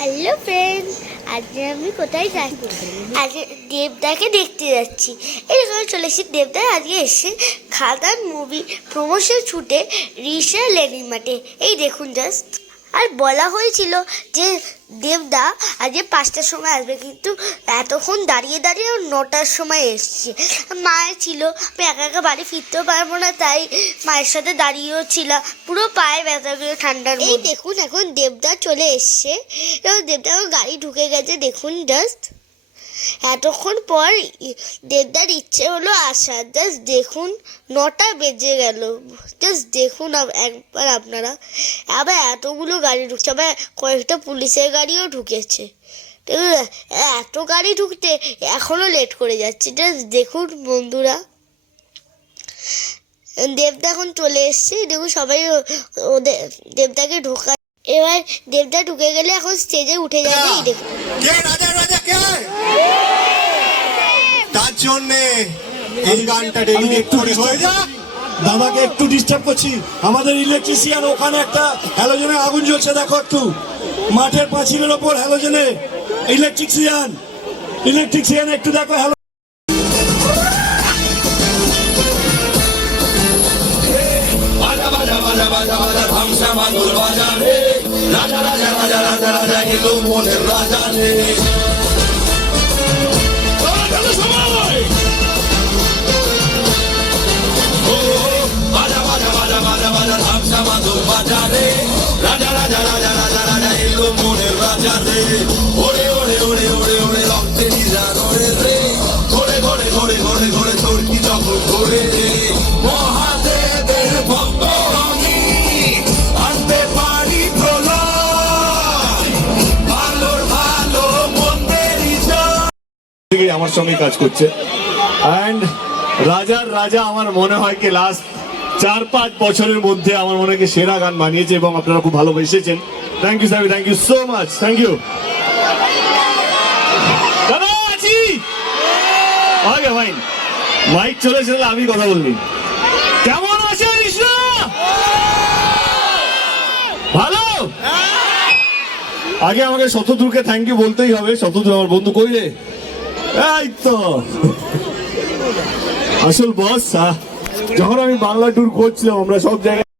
Hello friend, আজকে আমি কোথায় যাচ্ছি? আজকে দেবদাকে দেখতে যাচ্ছি। এরকম চলে এসেছি। দেবদা আজকে এসে খাদান মুভি প্রমোশন ছুটে রিসা লেনিন মাঠে। এই দেখুন জাস্ট। আর বলা হয়েছিল যে দেবদা আজকে 5টার সময় আসবে, কিন্তু এতক্ষণ দাঁড়িয়ে দাঁড়িয়ে 9টার সময় এসছে। মায়ের ছিল, আমি একা একা বাড়ি ফিরতেও পারবো না, তাই মায়ের সাথে দাঁড়িয়েও ছিলাম। পুরো পায়ে ব্যথা করে ঠান্ডার। এই দেখুন এখন দেবদা চলে এসছে এবং দেবদা গাড়ি ঢুকে গেছে। দেখুন জাস্ট এতক্ষণ পর দেবদার ইচ্ছে হলো আসার। জাস্ট দেখুন 9টা বেজে গেল। জাস্ট দেখুন একবার আপনারা, আবার এতগুলো গাড়ি ঢুকছে, আবার কয়েকটা পুলিশের গাড়িও ঢুকেছে। এত গাড়ি ঢুকতে এখনো লেট করে যাচ্ছে। জাস্ট দেখুন বন্ধুরা, দেবদা এখন চলে এসছে। দেখুন সবাই ওদের দেবদাকে ঢোকা। এবার দেবদা ঢুকে গেলে এখন স্টেজে উঠে যাবে। এই দেখুন তার জন্য এই গানটা ডেডিকেট করে হয়ে যা। দাদাকে একটু ডিস্টার্ব করছি। আমাদের ইলেকট্রিশিয়ান ওখানে একটা হ্যালোজেনে আগুন জ্বলছে, দেখো একটু মাঠের পাঁচিলের ওপর হ্যালোজেনে। ইলেকট্রিশিয়ান একটু দেখো। হ্যালো রাজা রাজা রাজা রাজা রাজা এলো মনের রাজা রে। রাজা রাজা রাজা রাজা রাজা এলো মনের রাজা রে। ওরে ওরে ওরে ওরে ওরে রক্তে নিজার ওরে রে। ঘরে ঘরে ঘরে ঘরে ঘরে চরকি যখন ঘরে রে। মহাদেবের ভক্ত আমি আনতে পারি প্রলয়। ভালোর ভালো মন্দেরই জয়। আমার সঙ্গে কাজ করছে অ্যান্ড রাজার রাজা আমার মনে হয় কি লাস্ট 4-5 বছরের মধ্যে আমার মনে হয় সেরা গান বানিয়েছে এবং আপনারা খুব ভালোবেসেছেন। Thank you sir, thank you so much, thank you. দাদা আছি আগে ভাই, মাইক চলেছে, আমি কথা বলবি। কেমন আছে কৃষ্ণা? ভালো। আগে আমাকে শতদূরকে থ্যাংক ইউ বলতেই হবে। শতদূর আমার বন্ধু, কই রে? এই তো আসল বস। যখন আমি বাংলা ট্যুর করছিলাম আমরা সব জায়গায়